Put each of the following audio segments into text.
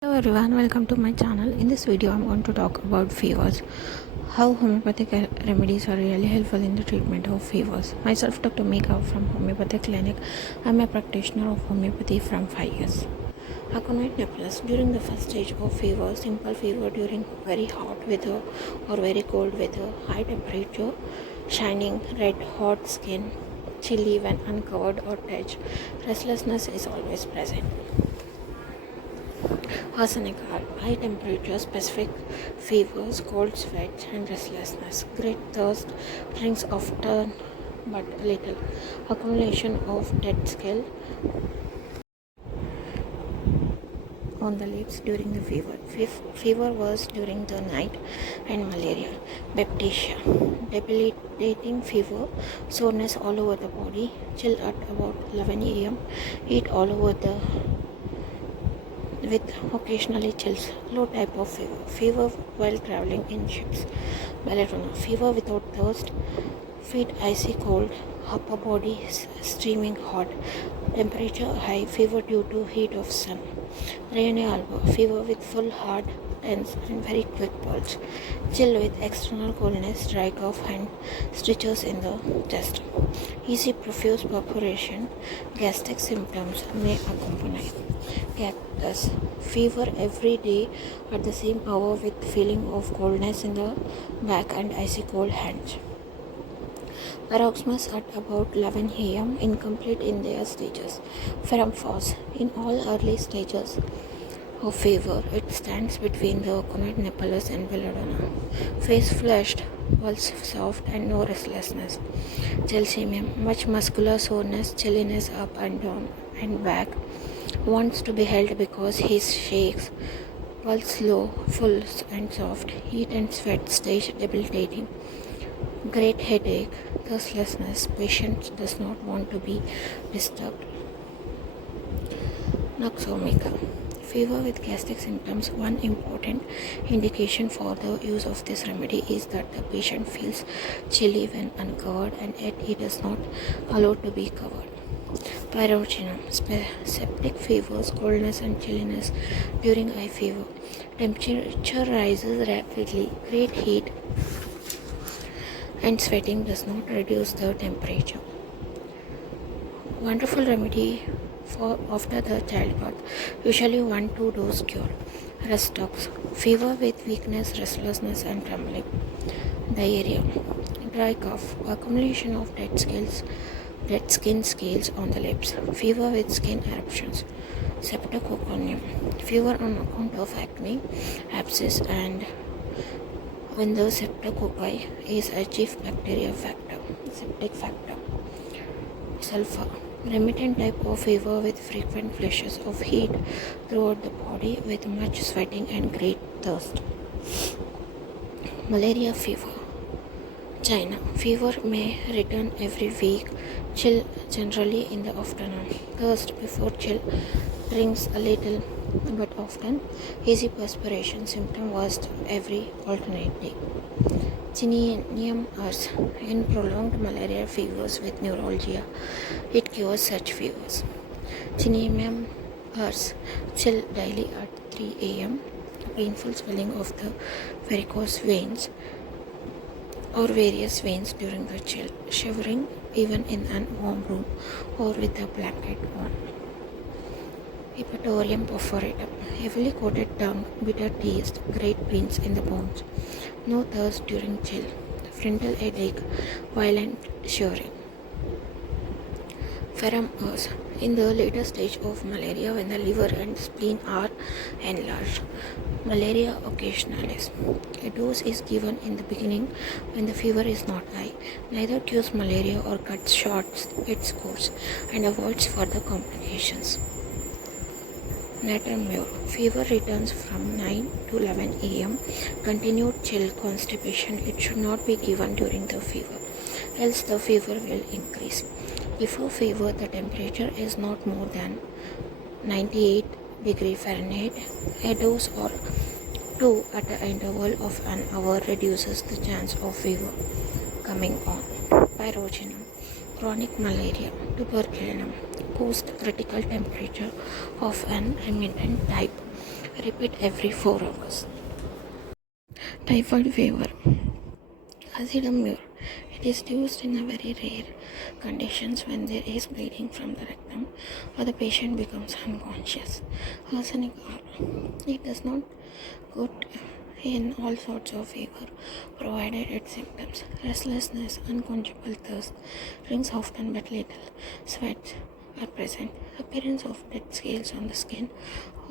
Hello everyone, welcome to my channel. In this video I'm going to talk about fevers. How homeopathic remedies are really helpful in the treatment of fevers. Myself Dr. Mika from Homeopathic Clinic. I'm a practitioner of homeopathy from 5 years. Aconite Nepalus. During the first stage of fever, simple fever during very hot weather or very cold weather, high temperature, shining red hot skin, chilly when uncovered or touched, restlessness is always present. Arsenic, high temperature, specific fevers, cold sweats, and restlessness. Great thirst, drinks often but little. Accumulation of dead scale on the lips during the fever. Fever was during the night, and malaria. Baptisia, debilitating fever, soreness all over the body, chill at about 11 a.m., heat all over the with occasionally chills, low type of fever while traveling in ships, belladonna, fever without thirst, feet icy cold, upper body steaming hot, temperature high, fever due to heat of sun, Raynaud alba, fever with full heart, tense and very quick pulse, chill with external coldness, dry cough and stitches in the chest, easy profuse perspiration, gastric symptoms may accompany. Cactus, fever every day at the same hour with feeling of coldness in the back and icy cold hands. Paroxysms at about 11 a.m. incomplete in their stages. Pharampphos, in all early stages of fever, it stands between the Aconite Nepalus and belladonna. Face flushed, pulse soft and no restlessness. Gelsemium, much muscular soreness, chilliness up and down and back. Wants to be held because he shakes. Pulse low, full and soft. Heat and sweat stage debilitating. Great headache, thirstlessness. Patient does not want to be disturbed. Noxomica. Fever with gastric symptoms. One important indication for the use of this remedy is that the patient feels chilly when uncovered and yet he does not allow to be covered. Pyrrhoginum, septic fevers, coldness and chilliness during eye fever. Temperature rises rapidly. Great heat and sweating does not reduce the temperature. Wonderful remedy for after the childbirth. Usually 1-2 dose cure. Restox, fever with weakness, restlessness and trembling. Diarrhea, dry cough, accumulation of dead skin scales on the lips, fever with skin eruptions. Septicoconium, fever on account of acne, abscess and when the septicococci is a chief bacteria factor, septic factor. Sulfur, remittent type of fever with frequent flashes of heat throughout the body with much sweating and great thirst. Malaria fever. China, fever may return every week, chill generally in the afternoon, thirst before chill, drinks a little but often, easy perspiration, symptom worst every alternate day. Chinenium ars, in prolonged malaria fevers with neuralgia, it cures such fevers. Chinenium ars, chill daily at 3 a.m., painful swelling of the varicose veins, or various veins during the chill, shivering even in an warm room or with a blanket on. Hepatorium perforatum, heavily coated tongue, bitter taste, great pains in the bones, no thirst during chill, frontal headache, violent shivering. Ferrum urs, in the later stage of malaria when the liver and spleen are enlarged. Malaria occasionalis. A dose is given in the beginning when the fever is not high. Neither cures malaria or cuts short its course and avoids further complications. Natremure. Fever returns from 9 to 11 a.m. Continued chill, constipation. It should not be given during the fever, else the fever will increase. Before fever, the temperature is not more than 98 degree Fahrenheit. A dose or 2 at the interval of an hour reduces the chance of fever coming on. Pyrrhoginum, chronic malaria, tuberculinum, post critical temperature of an remittent type, Repeat every 4 hours. Typhoid fever. Acidamure. It is used in a very rare conditions when there is bleeding from the rectum or the patient becomes unconscious. Arsenic oil. It does not good in all sorts of fever, provided its symptoms restlessness, unquenchable thirst, rings often but little, sweats are present, appearance of dead scales on the skin,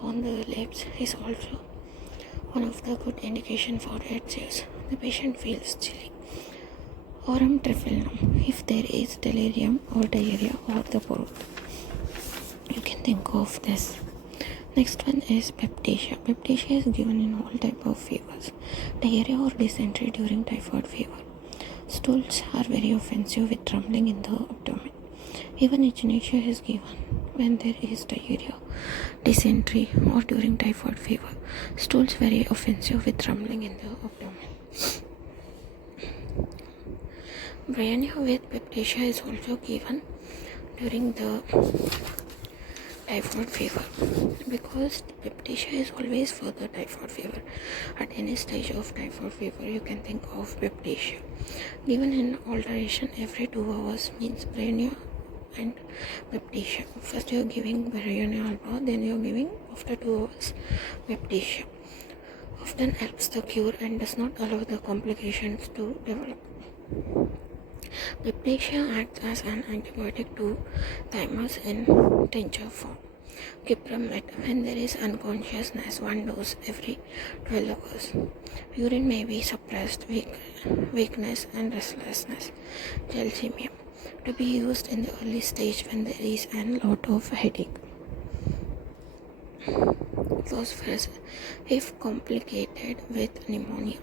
on the lips is also one of the good indication for its use. The patient feels chilly. Aurum triphylinum, if there is delirium or diarrhea or the both, you can think of this. Next one is peptasia. Peptasia is given in all type of fevers, diarrhea or dysentery during typhoid fever. Stools are very offensive with trembling in the abdomen. Even echinacea is given when there is diarrhea, dysentery or during typhoid fever. Stools very offensive with trembling in the abdomen. Bryonia with peptasia is also given during the typhoid fever because peptasia is always for the typhoid fever. At any stage of typhoid fever, you can think of peptasia. Given in alteration every 2 hours means bryonia and peptasia. First you are giving bryonia alba, then you are giving after 2 hours peptasia. Often helps the cure and does not allow the complications to develop. Peptasia acts as an antibiotic to thymus in tincture form. Cypromet, when there is unconsciousness, 1 dose every 12 hours. Urine may be suppressed, weakness and restlessness. Gelsemium, to be used in the early stage when there is a lot of headache. Phosphorus, if complicated with pneumonia.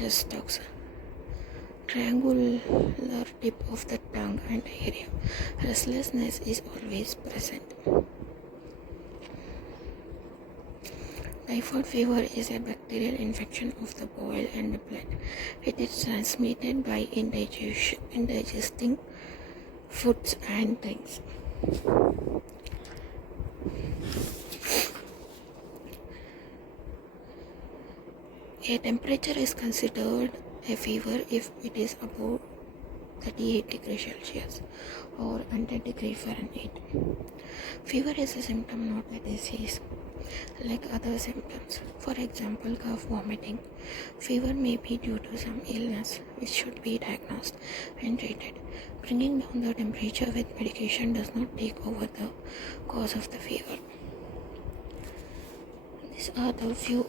Restox, triangular tip of the tongue and area. Restlessness is always present. Typhoid fever is a bacterial infection of the bowel and the blood. It is transmitted by indigesting foods and drinks. A temperature is considered a fever if it is above 38 degrees Celsius or 100 degrees Fahrenheit. Fever is a symptom, not a disease. Like other symptoms, for example, cough, vomiting, fever may be due to some illness which should be diagnosed and treated. Bringing down the temperature with medication does not take over the cause of the fever. These are the few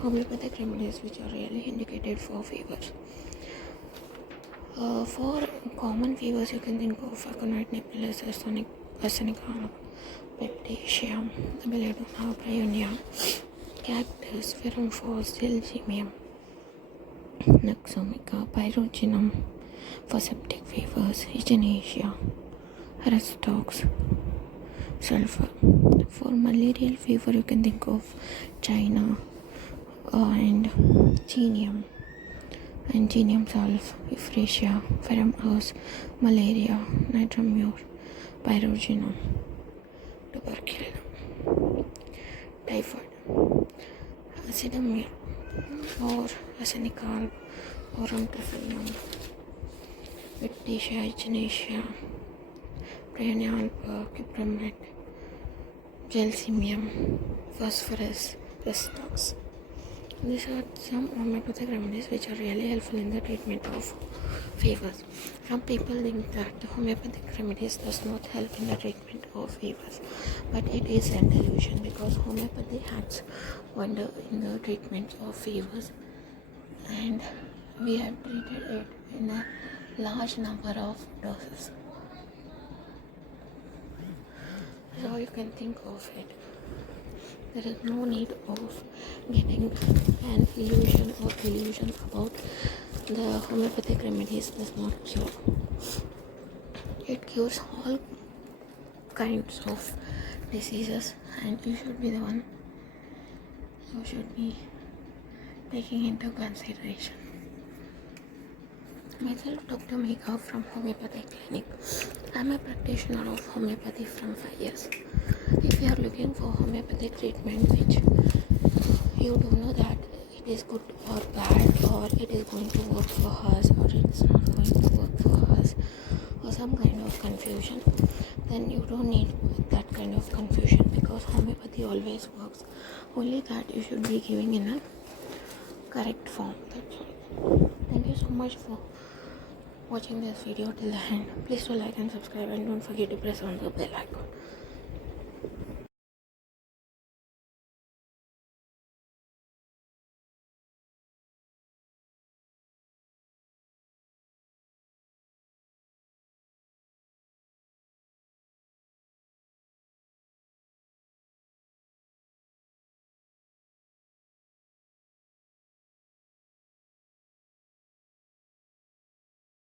homeopathic remedies which are really indicated for fevers. For common fevers, you can think of Aconite nebulis, arsenic oil, peptasia, belladonna, bryonia, cactus, ferrum-phos, gelsemium, Noxomica, pyrogenum for septic fevers, echinacea, restox, sulfur. For malarial fever, you can think of China and genium sulf, euphrasia, ferrum-phos, malaria, nitramure, pyrogenum, tuberculum. Typhoid, acidamure or arsenic oil, aurum triphylinum, peptasia, echinacea, bryonia alba, cypromet, gelsemium, phosphorus, restox. These are some homeopathic remedies which are really helpful in the treatment of fevers. Some people think that the homeopathic remedies does not help in the treatment of fevers, but it is an illusion because homeopathy acts wonder in the treatment of fevers, and we have treated it in a large number of doses. So you can think of it. There is no need of getting an illusion or delusion about the homeopathic remedies does not cure. It cures all kinds of diseases, and you should be the one who should be taking into consideration. Myself, Dr. Megha from Homeopathy Clinic. I am a practitioner of homeopathy from 5 years. If you are looking for homeopathic treatment which you don't know that it is good or bad, or it is going to work for us or it's not going to work for us, or some kind of confusion, then you don't need that kind of confusion, because homeopathy always works. Only that you should be giving in a correct form. That's all. Thank you so much for watching this video till the end. Please do like and subscribe, and don't forget to press on the bell icon.